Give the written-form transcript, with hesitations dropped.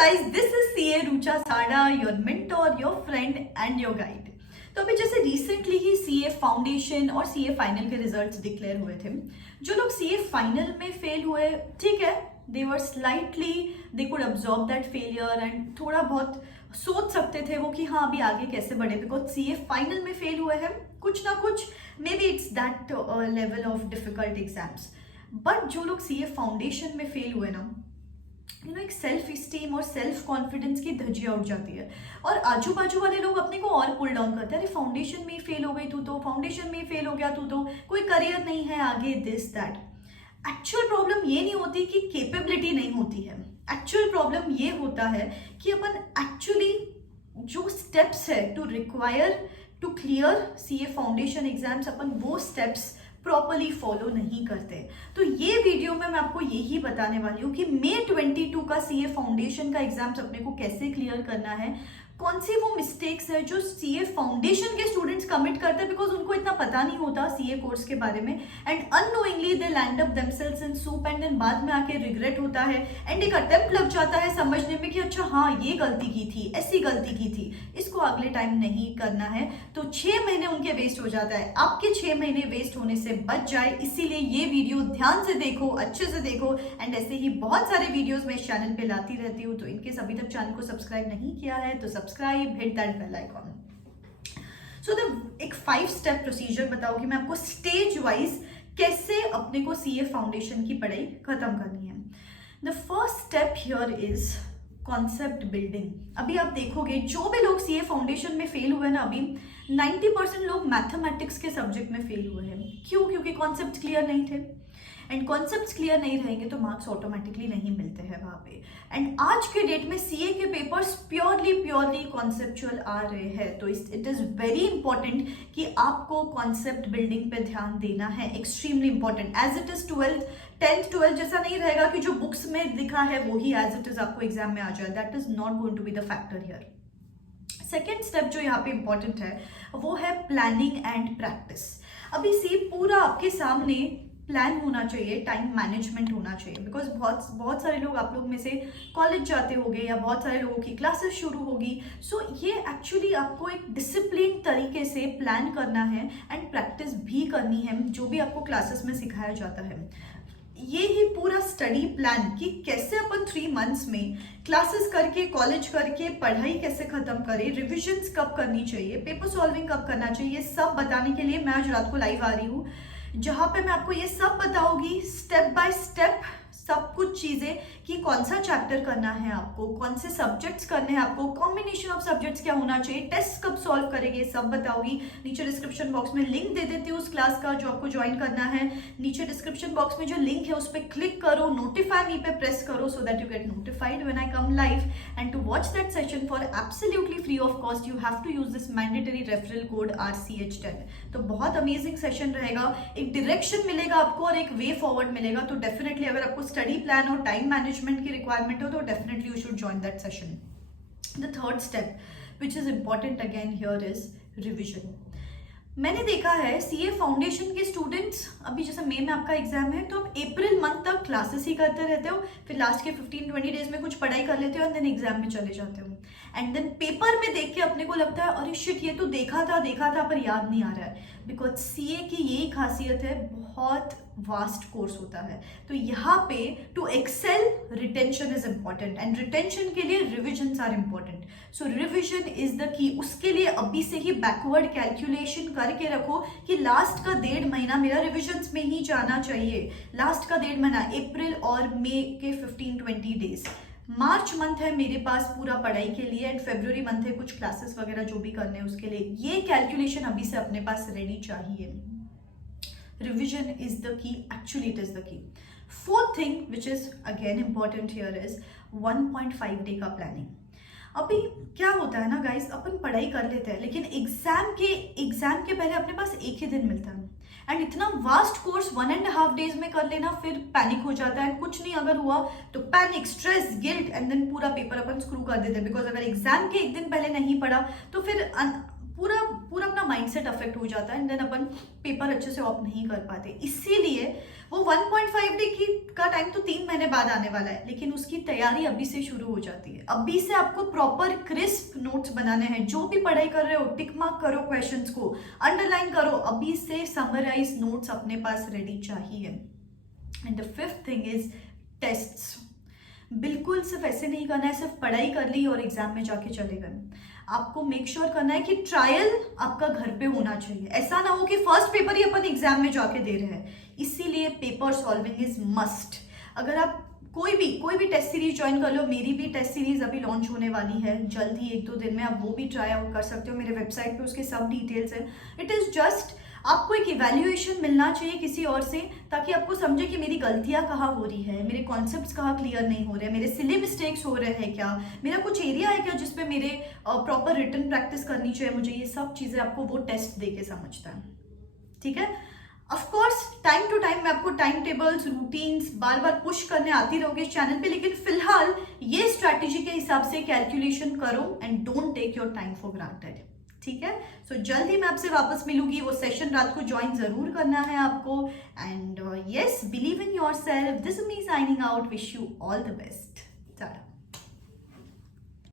guys, this is CA Rucha Sada, your mentor, your friend and your guide. तो अभी जैसे recently ही CA foundation और CA final के results declare हुए थे. जो लोग CA फाइनल में फेल हुए, ठीक है, they were slightly, they could absorb that failure and थोड़ा बहुत सोच सकते थे वो कि हाँ अभी आगे कैसे बढ़े, बिकॉज CA फाइनल में फेल हुए हैं, कुछ ना कुछ may be it's that level of difficult exams. But जो लोग CA फाउंडेशन में फेल हुए ना, एक सेल्फ स्टीम और सेल्फ कॉन्फिडेंस की धज्जियां उड़ जाती है और आजू बाजू वाले लोग अपने को और पुल डाउन करते हैं. अरे फाउंडेशन में ही फेल हो गई तू तो, फाउंडेशन में ही फेल हो गया तू तो, कोई करियर नहीं है आगे, दिस दैट. एक्चुअल प्रॉब्लम ये नहीं होती कि कैपेबिलिटी नहीं होती है. एक्चुअल प्रॉब्लम ये होता है कि अपन एक्चुअली जो स्टेप्स है to require to clear CA foundation exams, अपन वो स्टेप्स प्रॉपरली फॉलो नहीं करते. तो ये वीडियो में मैं आपको यही बताने वाली हूँ कि मई 22 का CA फाउंडेशन का एग्जाम्स अपने को कैसे क्लियर करना है, कौन सी वो मिस्टेक्स है जो CA फाउंडेशन के स्टूडेंट्स कमिट करते हैं बिकॉज उनको इतना पता नहीं होता CA कोर्स के बारे में, and unknowingly they land up themselves in soup and then बाद में आके रिग्रेट होता है एंड एक अटेम्प्ट लग जाता है समझने में कि अच्छा हाँ ये गलती की थी, ऐसी गलती की थी, इसको अगले टाइम नहीं करना है. तो 6 महीने उनके वेस्ट हो जाता है. आपके 6 महीने वेस्ट होने से बच जाए, इसीलिए ये वीडियो ध्यान से देखो, अच्छे से देखो. एंड ऐसे ही बहुत सारे वीडियोज मैं इस चैनल पे लाती रहती हूँ, तो इनकेस अभी तक चैनल को सब्सक्राइब नहीं किया है तो subscribe, hit that bell icon. So एक 5 स्टेप प्रोसीजर बताओ कि मैं आपको स्टेज वाइज कैसे अपने को CA फाउंडेशन की पढ़ाई खत्म करनी है. The first step here is concept building. अभी आप देखोगे जो भी लोग CA फाउंडेशन में फेल हुए ना, अभी 90% लोग मैथमेटिक्स के सब्जेक्ट में फेल हुए हैं. क्यों? क्योंकि कॉन्सेप्ट क्लियर नहीं थे, एंड कॉन्सेप्ट्स क्लियर नहीं रहेंगे तो मार्क्स ऑटोमेटिकली नहीं मिलते हैं वहाँ पे. एंड आज के डेट में CA के पेपर्स प्योरली कॉन्सेप्चुअल आ रहे हैं. तो इट इज़ वेरी इंपॉर्टेंट कि आपको कॉन्सेप्ट बिल्डिंग पे ध्यान देना है, extremely important. As it is 10th 12th जैसा नहीं रहेगा कि जो बुक्स में लिखा है वही एज इट इज आपको एग्जाम में आ जाए. That is not going to be the factor here. Second step जो यहाँ पे इंपॉर्टेंट है वो है प्लानिंग एंड प्रैक्टिस. अभी पूरा आपके सामने प्लान होना चाहिए, टाइम मैनेजमेंट होना चाहिए, बिकॉज बहुत सारे लोग, आप लोग में से कॉलेज जाते होंगे या बहुत सारे लोगों की क्लासेस शुरू होगी. सो ये एक्चुअली आपको एक डिसिप्लिन तरीके से प्लान करना है एंड प्रैक्टिस भी करनी है जो भी आपको क्लासेस में सिखाया जाता है. ये ही पूरा स्टडी प्लान कि कैसे अपन 3 मंथ्स में क्लासेस करके, कॉलेज करके, पढ़ाई कैसे खत्म करें, रिविजन्स कब करनी चाहिए, पेपर सॉल्विंग कब करना चाहिए, ये सब बताने के लिए मैं आज रात को लाइव आ रही हूँ, जहाँ पे मैं आपको ये सब बताऊंगी स्टेप बाय स्टेप सब कुछ चीजें कि कौन सा चैप्टर करना है आपको, कौन से सब्जेक्ट्स करने हैं आपको, कॉम्बिनेशन ऑफ सब्जेक्ट्स क्या होना चाहिए, टेस्ट कब सॉल्व करेंगे, सब बताऊंगी. नीचे डिस्क्रिप्शन बॉक्स में लिंक दे देती हूँ उस क्लास का जो आपको ज्वाइन करना है. नीचे डिस्क्रिप्शन बॉक्स में जो लिंक है उस पर क्लिक करो, नोटिफाई मी पे प्रेस करो so that you get notified when I come live. And to watch that session for absolutely free of cost you have to use this mandatory referral code RCH10. तो बहुत amazing session रहेगा, एक direction मिलेगा आपको और एक way forward मिलेगा. तो डेफिनेटली अगर आपको स्टडी प्लान और टाइम मैनेजमेंट की रिक्वायरमेंट हो तो definitely you should join that session. The third step which is important again here is revision. मैंने देखा है CA फाउंडेशन के स्टूडेंट्स, अभी जैसे मई में आपका एग्जाम है तो आप अप्रैल मंथ तक क्लासेस ही करते रहते हो, फिर लास्ट के 15-20 डेज में कुछ पढ़ाई कर लेते हो एंड देन एग्जाम में चले जाते हो. एंड देन पेपर में देख के अपने को लगता है अरे शिट ये तो देखा था पर याद नहीं आ रहा है. बिकॉज CA की यही खासियत है, बहुत वास्ट कोर्स होता है. तो यहाँ पे to excel retention is important and retention के लिए revisions are important. So revision is the key. उसके लिए अभी से ही बैकवर्ड कैलकुलेशन करके रखो कि लास्ट का 1.5 महीना मेरा रिविजन्स में ही जाना चाहिए. लास्ट का 1.5 महीना अप्रैल और मई के 15-20 डेज. मार्च मंथ है मेरे पास पूरा पढ़ाई के लिए एंड फरवरी मंथ है कुछ क्लासेस वगैरह जो भी करने हैं उसके लिए. ये कैलकुलेशन अभी से अपने पास रेडी चाहिए. रिविजन इज द की, एक्चुअली इट इज द की. Fourth thing which is again important here is 1.5 day का प्लानिंग. अभी क्या होता है ना गाइस, अपन पढ़ाई कर लेते हैं लेकिन एग्जाम के पहले अपने पास एक ही दिन मिलता है एंड इतना वास्ट कोर्स 1.5 डेज में कर लेना, फिर पैनिक हो जाता है. कुछ नहीं अगर हुआ तो panic, stress, guilt and then पूरा पेपर अपन स्क्रू कर देते हैं. बिकॉज अगर एग्जाम के एक दिन पहले नहीं पढ़ा तो फिर पूरा पूरा अपना माइंडसेट अफेक्ट हो जाता है एंड देन अपन पेपर अच्छे से ऑप नहीं कर पाते। इसीलिए वो 1.5 डे की का टाइम तो 3 महीने बाद आने वाला है, लेकिन उसकी तैयारी अभी से शुरू हो जाती है। अभी से आपको प्रॉपर क्रिस्प नोट्स बनाने हैं। जो भी पढ़ाई कर रहे हो टिक मार्क करो, क्वेश्चंस को अंडरलाइन करो, अभी से समराइज नोट्स अपने पास रेडी चाहिए। And the fifth thing is tests. बिल्कुल सिर्फ ऐसे नहीं करना है सिर्फ पढ़ाई कर ली और एग्जाम में जाके चले गए। आपको मेक श्योर करना है कि ट्रायल आपका घर पे होना चाहिए। ऐसा ना हो कि फर्स्ट पेपर ही अपन एग्जाम में जाके दे रहे हैं। इसीलिए पेपर सॉल्विंग इज मस्ट। अगर आप कोई भी टेस्ट सीरीज ज्वाइन कर लो, मेरी भी टेस्ट सीरीज अभी लॉन्च होने वाली है जल्द ही, 1-2 दिन में। आप वो भी ट्राई आउट कर सकते हो, मेरे वेबसाइट पे उसके सब डिटेल्स है। इट इज जस्ट आपको एक इवैल्यूएशन मिलना चाहिए किसी और से, ताकि आपको समझे कि मेरी गलतियां कहाँ हो रही है, मेरे कॉन्सेप्ट्स कहाँ क्लियर नहीं हो रहे हैं, मेरे सिली मिस्टेक्स हो रहे हैं क्या, मेरा कुछ एरिया है क्या जिसपे मेरे प्रॉपर रिटन प्रैक्टिस करनी चाहिए मुझे। ये सब चीजें आपको वो टेस्ट दे के समझता है, ठीक है। Of course time to time मैं आपको टाइम टेबल्स, रूटीन्स बार बार पुश करने आती रहूंगी इस चैनल पे, लेकिन फिलहाल ये स्ट्रैटेजी के हिसाब से कैलकुलेशन करो and don't take your time for granted, ठीक है। सो जल्द ही मैं आपसे वापस मिलूंगी। वो सेशन रात को ज्वाइन जरूर करना है आपको। And yes, believe in your self. This is me signing out. Wish you all the best. Tata.